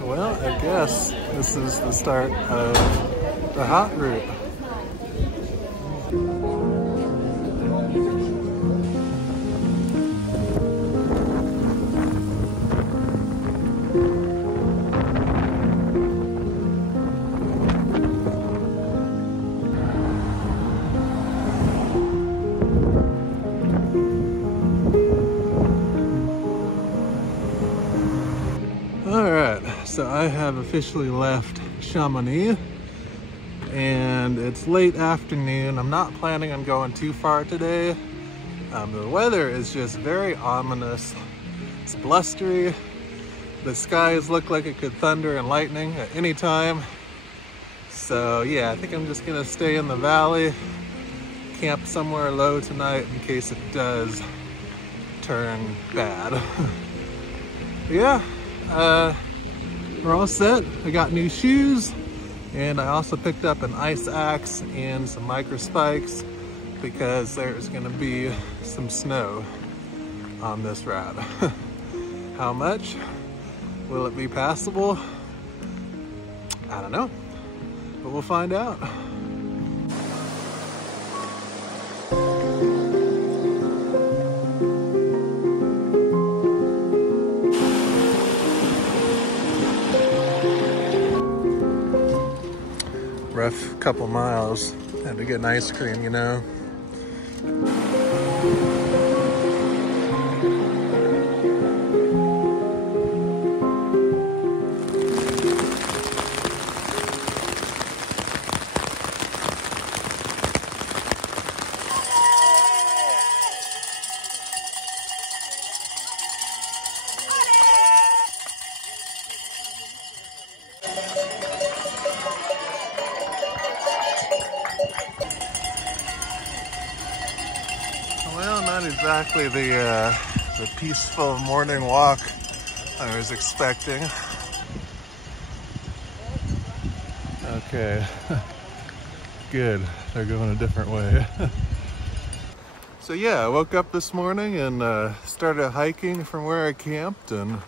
Well, I guess this is the start of the Haute Route. So I have officially left Chamonix and it's late afternoon. I'm not planning on going too far today. The weather is just very ominous. It's blustery. The skies look like it could thunder and lightning at any time. So yeah, I think I'm just gonna stay in the valley, camp somewhere low tonight in case it does turn bad. Yeah. We're all set. I got new shoes and I also picked up an ice axe and some micro spikes because there's gonna be some snow on this route. How much? Will it be passable? I don't know, but we'll find out. Rough couple miles. Had to get an ice cream, you know. Well, not exactly the peaceful morning walk I was expecting. Okay, good. They're going a different way. So yeah, I woke up this morning and started hiking from where I camped, and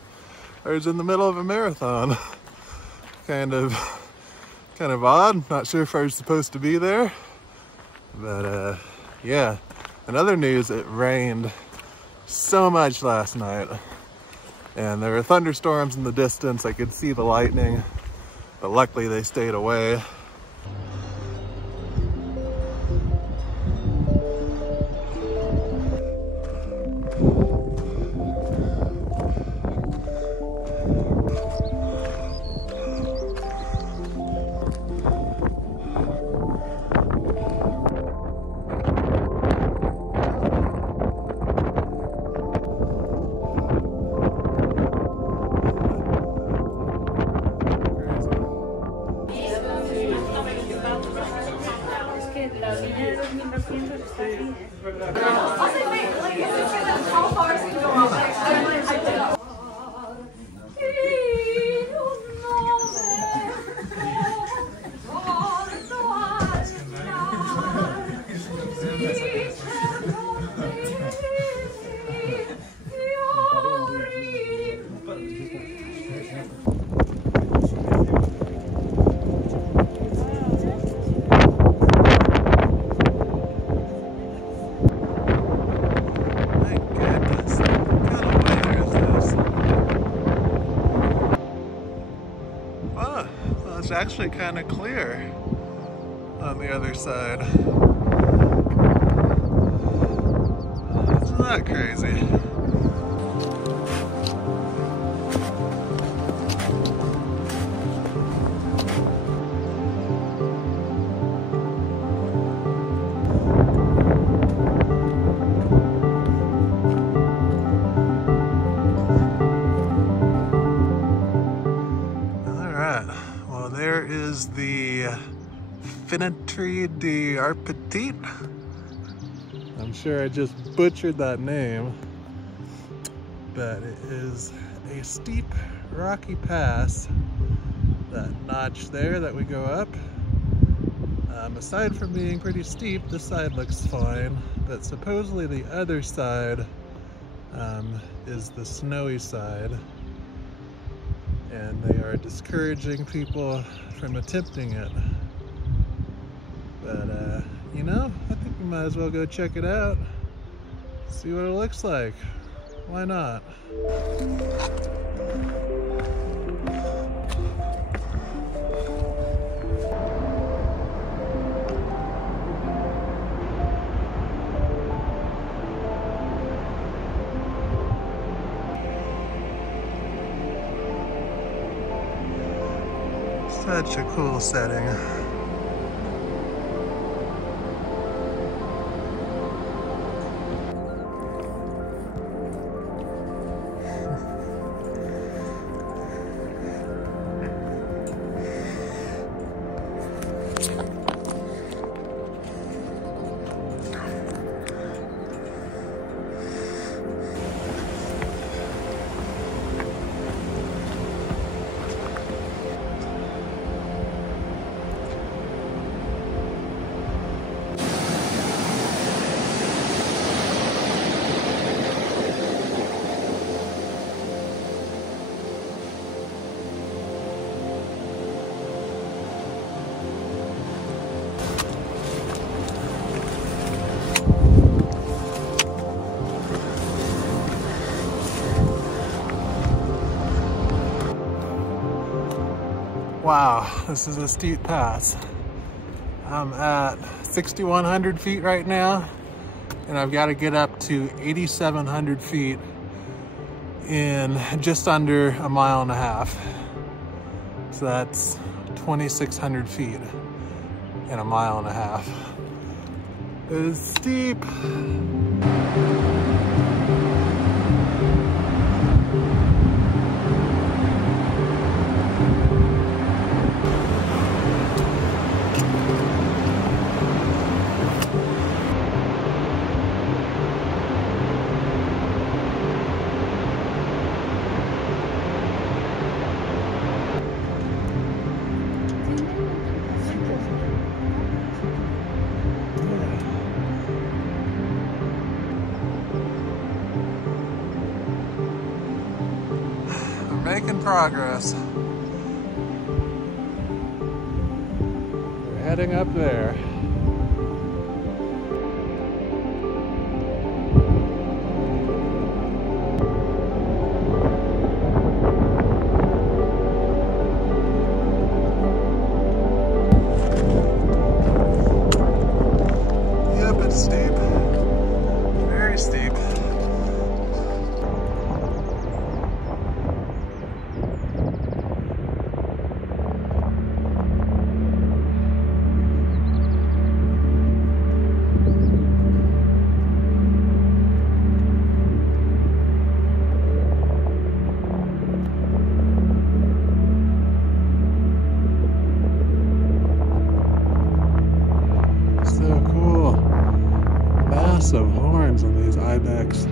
I was in the middle of a marathon. Kind of odd. Not sure if I was supposed to be there, but yeah. In other news, it rained so much last night, and there were thunderstorms in the distance. I could see the lightning, but luckily they stayed away. How far is it go on? It's actually kind of clear on the other side. Isn't that crazy? There is the Fenêtre d'Arpetit. I'm sure I just butchered that name, but it is a steep, rocky pass, that notch there that we go up. Aside from being pretty steep, this side looks fine, but supposedly the other side is the snowy side, and they are discouraging people from attempting it. But you know, I think we might as well go check it out, see what it looks like. Why not? Such a cool setting. Wow, this is a steep pass. I'm at 6,100 feet right now, and I've got to get up to 8,700 feet in just under a mile and a half. So that's 2,600 feet in a mile and a half. It is steep. Making progress. We're heading up there. Yep, it's steep. Very steep. Massive horns on these ibex.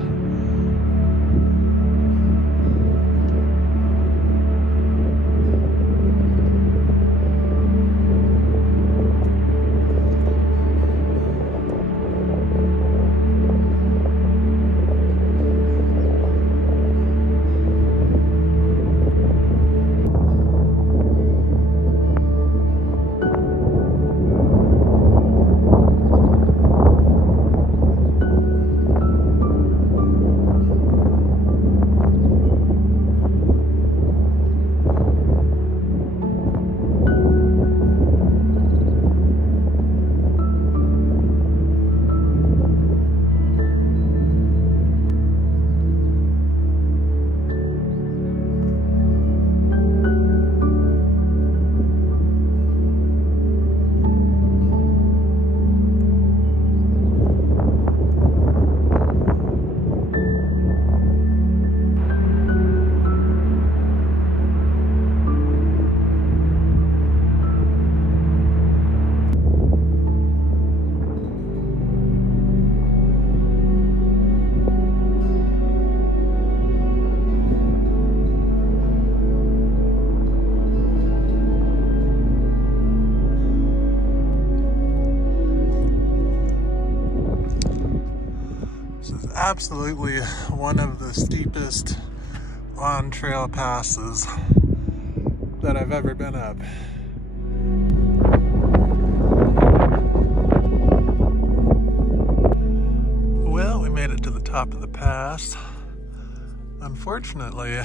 absolutely one of the steepest on-trail passes that I've ever been up. Well, we made it to the top of the pass. Unfortunately,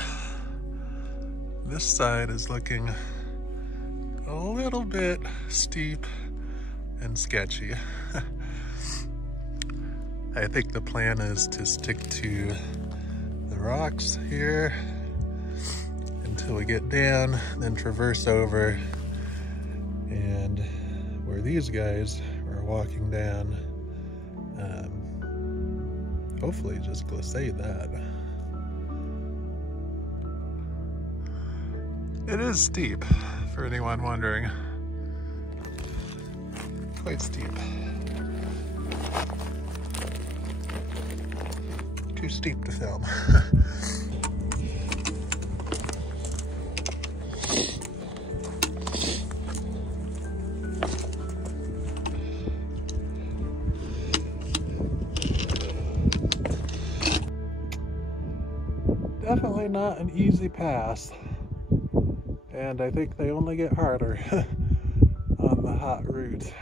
this side is looking a little bit steep and sketchy. I think the plan is to stick to the rocks here until we get down, then traverse over, and where these guys are walking down, hopefully just glissade that. It is steep, for anyone wondering. Quite steep. Too steep to film. Definitely not an easy pass, and I think they only get harder on the Haute Route.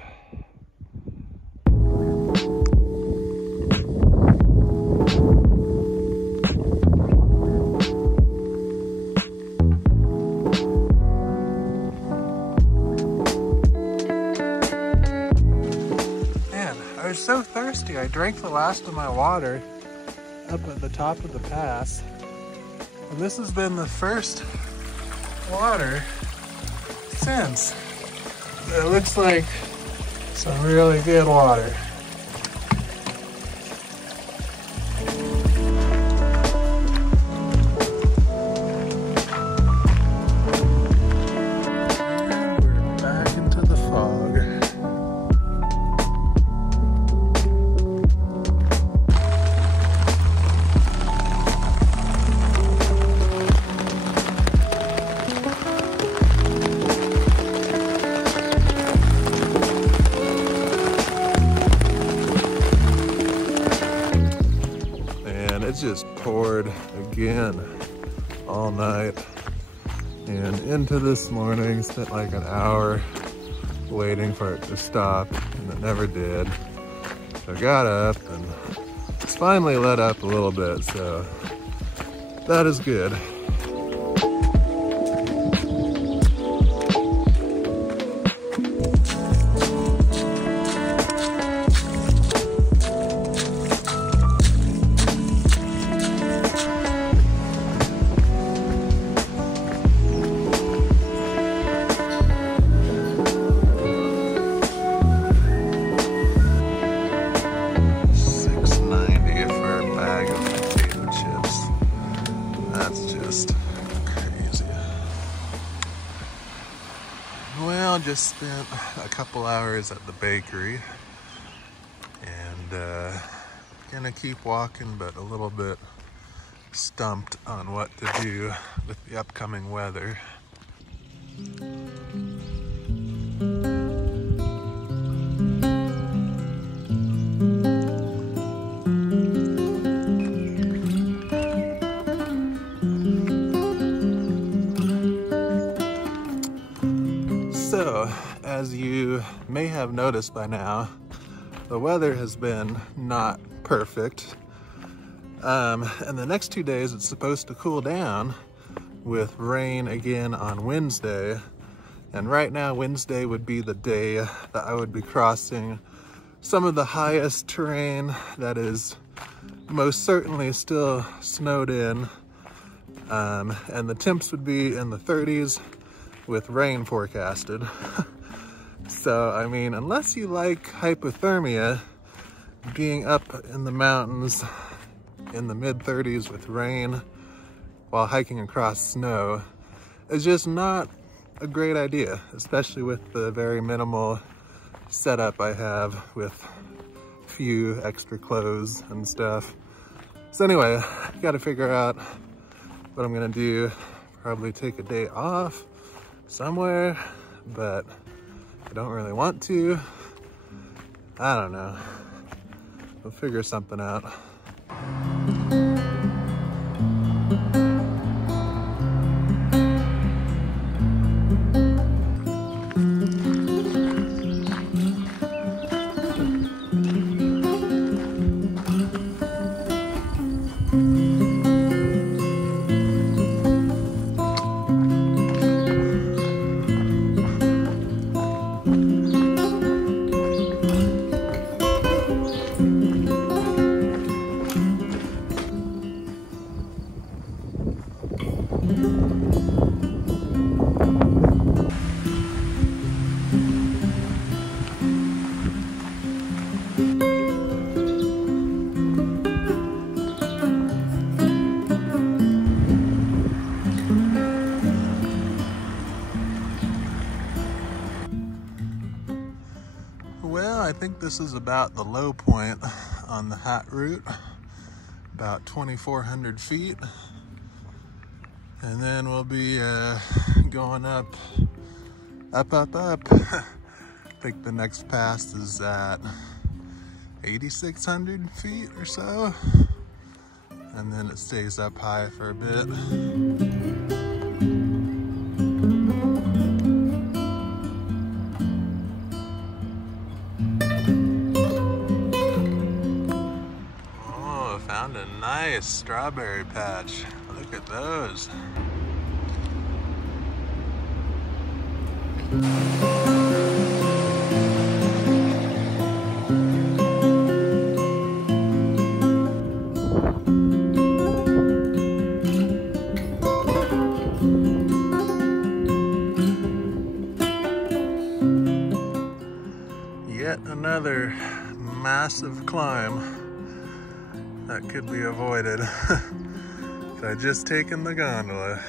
I was so thirsty, I drank the last of my water up at the top of the pass. And this has been the first water since. It looks like some really good water. It just poured again all night, and into this morning. Spent like an hour waiting for it to stop, and it never did. So I got up, and it's finally let up a little bit, so that is good. Well, just spent a couple hours at the bakery, and gonna keep walking, but a little bit stumped on what to do with the upcoming weather. So, as you may have noticed by now, the weather has been not perfect. And the next 2 days it's supposed to cool down with rain again on Wednesday. And right now, Wednesday would be the day that I would be crossing some of the highest terrain that is most certainly still snowed in. And the temps would be in the 30s with rain forecasted. So, I mean, unless you like hypothermia, being up in the mountains in the mid-30s with rain while hiking across snow is just not a great idea, especially with the very minimal setup I have with few extra clothes and stuff. So anyway, I gotta figure out what I'm gonna do. Probably take a day off somewhere, but I don't really want to. I don't know. We'll figure something out. Well, I think this is about the low point on the Haute Route, about 2,400 feet. And then we'll be going up. I think the next pass is at 8,600 feet or so. And then it stays up high for a bit. Found a nice strawberry patch. Look at those. Yet another massive climb that could be avoided if I'd just taken the gondola.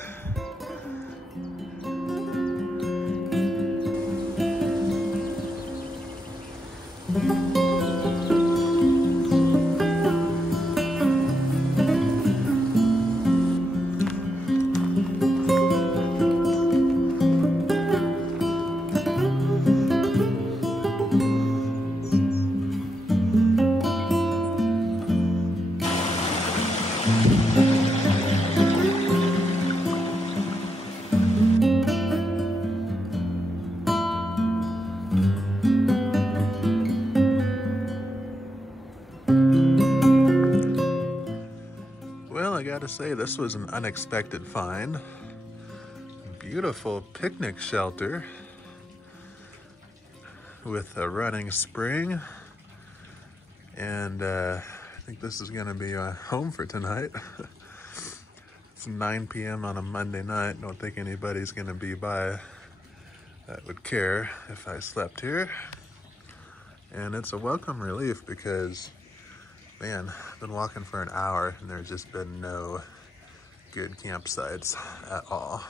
I gotta say, this was an unexpected find. Beautiful picnic shelter with a running spring, and I think this is gonna be home for tonight. It's 9 p.m. on a Monday night. Don't think anybody's gonna be by that would care if I slept here. And it's a welcome relief because, man, I've been walking for an hour and there's just been no good campsites at all.